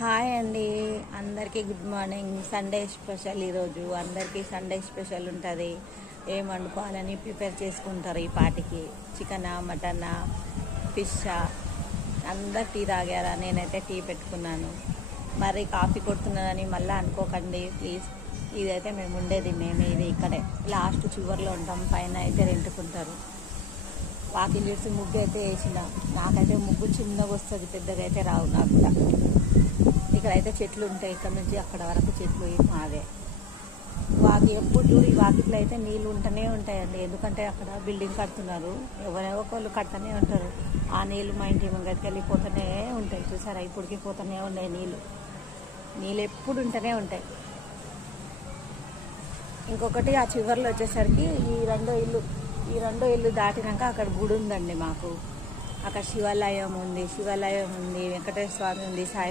Hi అండి, అందరికీ good morning. Sunday special ఈరోజు. అందరికీ సండే స్పెషల్ ఉంటుంది. ఏం వండుకోవాలని ప్రిపేర్ చేసుకుంటారు ఈ పాటికి. చికెనా, మటనా, ఫిషా. అందరు టీ తాగారా? నేనైతే టీ పెట్టుకున్నాను. మరి కాఫీ కొడుతున్నానని మళ్ళీ అనుకోకండి ప్లీజ్. ఇదైతే మేము ఇది ఇక్కడే లాస్ట్ చివర్లో ఉంటాం. పైన అయితే రెంటుకుంటారు. వాకిలి ముగ్గు అయితే వేసిన. నాకైతే ముగ్గు చిన్నగా వస్తుంది, పెద్దగా అయితే రావు నాకు కూడా. ఇక్కడైతే చెట్లు ఉంటాయి, ఇక్కడ నుంచి అక్కడ వరకు చెట్లు మాదే. ఎప్పుడు చూడు ఈ వాకిట్లో అయితే నీళ్ళు ఉంటూనే ఉంటాయండి. ఎందుకంటే అక్కడ బిల్డింగ్ కడుతున్నారు, ఎవరెవరో ఒకళ్ళు కడుతూనే ఉంటారు. ఆ నీళ్ళు మా ఇంటి ముంగడికి వెళ్ళిపోతూనే ఉంటాయి. చూసారా, ఇప్పటికీ పోతూనే ఉన్నాయి నీళ్ళు ఎప్పుడు ఉంటూనే ఉంటాయి. ఇంకొకటి ఆ చివర్లో వచ్చేసరికి ఈ రెండో ఇల్లు దాటినాక అక్కడ గుడి ఉందండి మాకు. అక్కడ శివాలయం ఉంది, వెంకటేశ్వర స్వామి ఉంది, సాయి